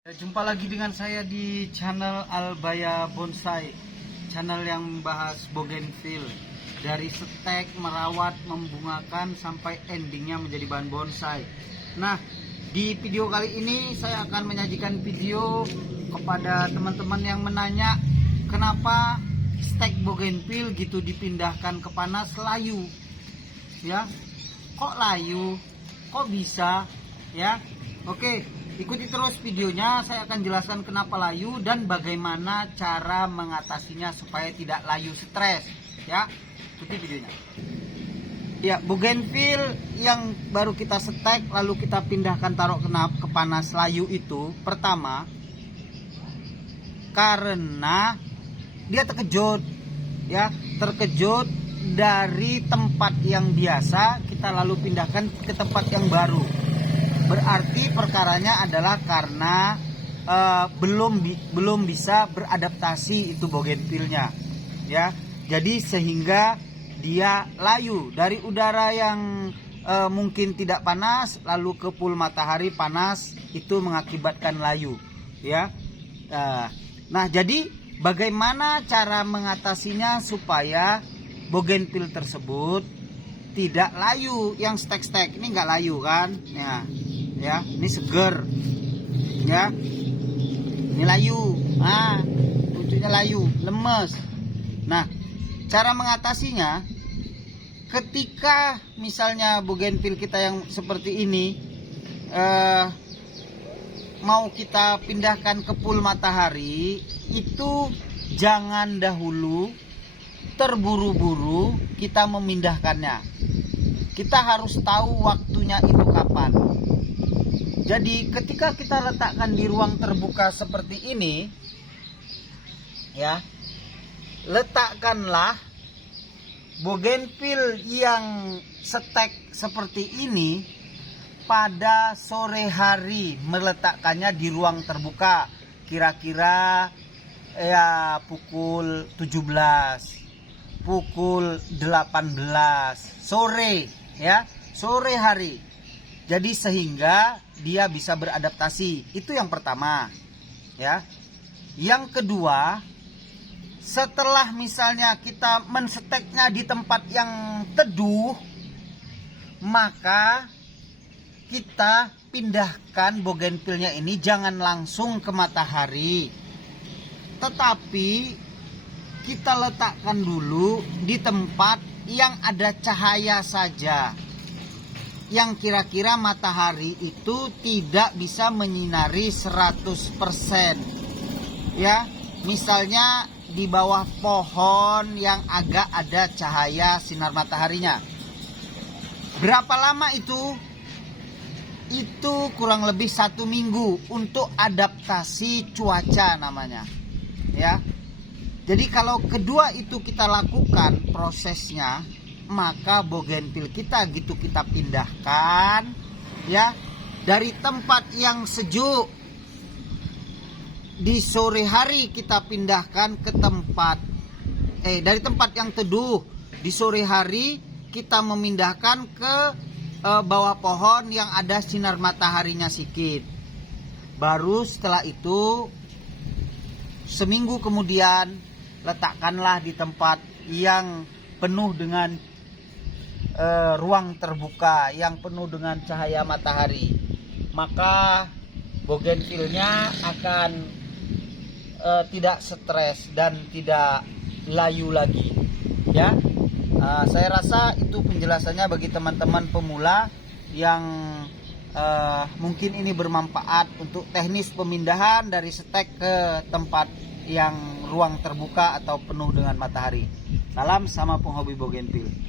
Jumpa lagi dengan saya di channel Albaya Bonsai, channel yang membahas bougainville dari setek, merawat, membungakan sampai endingnya menjadi bahan bonsai. Nah, di video kali ini saya akan menyajikan video kepada teman-teman yang menanya kenapa stek bougainville gitu dipindahkan ke panas layu, ya? Kok layu? Kok bisa? Ya, oke. Ikuti terus videonya, saya akan jelaskan kenapa layu dan bagaimana cara mengatasinya supaya tidak layu stres. Ya, ikuti videonya. Ya, bougainville yang baru kita setek lalu kita pindahkan taruh ke panas layu itu, pertama karena dia terkejut, ya, terkejut dari tempat yang biasa kita lalu pindahkan ke tempat yang baru. Berarti perkaranya adalah karena belum bisa beradaptasi itu bougainville-nya, ya. Jadi sehingga dia layu dari udara yang mungkin tidak panas lalu ke full matahari panas, itu mengakibatkan layu, ya. Nah, jadi bagaimana cara mengatasinya supaya bougainville tersebut tidak layu? Yang stek-stek ini nggak layu kan, ya, ini seger, ya, ini layu, lucunya layu, lemes. Nah, cara mengatasinya, ketika misalnya bougainville kita yang seperti ini mau kita pindahkan ke full matahari, itu jangan dahulu terburu-buru kita memindahkannya. Kita harus tahu waktunya itu kapan. Jadi ketika kita letakkan di ruang terbuka seperti ini, ya, letakkanlah bougainville yang setek seperti ini pada sore hari, meletakkannya di ruang terbuka kira-kira ya pukul 17, pukul 18 sore, ya, sore hari. Jadi sehingga dia bisa beradaptasi. Itu yang pertama, ya. Yang kedua, setelah misalnya kita menseteknya di tempat yang teduh, maka kita pindahkan bougainville-nya ini jangan langsung ke matahari, tetapi kita letakkan dulu di tempat yang ada cahaya saja, yang kira-kira matahari itu tidak bisa menyinari 100%, ya. Misalnya di bawah pohon yang agak ada cahaya sinar mataharinya. Berapa lama itu? Itu kurang lebih 1 minggu untuk adaptasi cuaca namanya, ya. Jadi kalau kedua itu kita lakukan prosesnya, maka bougainville kita gitu kita pindahkan, ya, dari tempat yang sejuk di sore hari kita pindahkan ke tempat dari tempat yang teduh di sore hari kita memindahkan ke bawah pohon yang ada sinar mataharinya sedikit. Baru setelah itu seminggu kemudian letakkanlah di tempat yang penuh dengan ruang terbuka, yang penuh dengan cahaya matahari, maka bougainville-nya akan tidak stres dan tidak layu lagi, ya. Saya rasa itu penjelasannya bagi teman-teman pemula yang mungkin ini bermanfaat untuk teknis pemindahan dari setek ke tempat yang ruang terbuka atau penuh dengan matahari. Salam sama penghobi bougainville.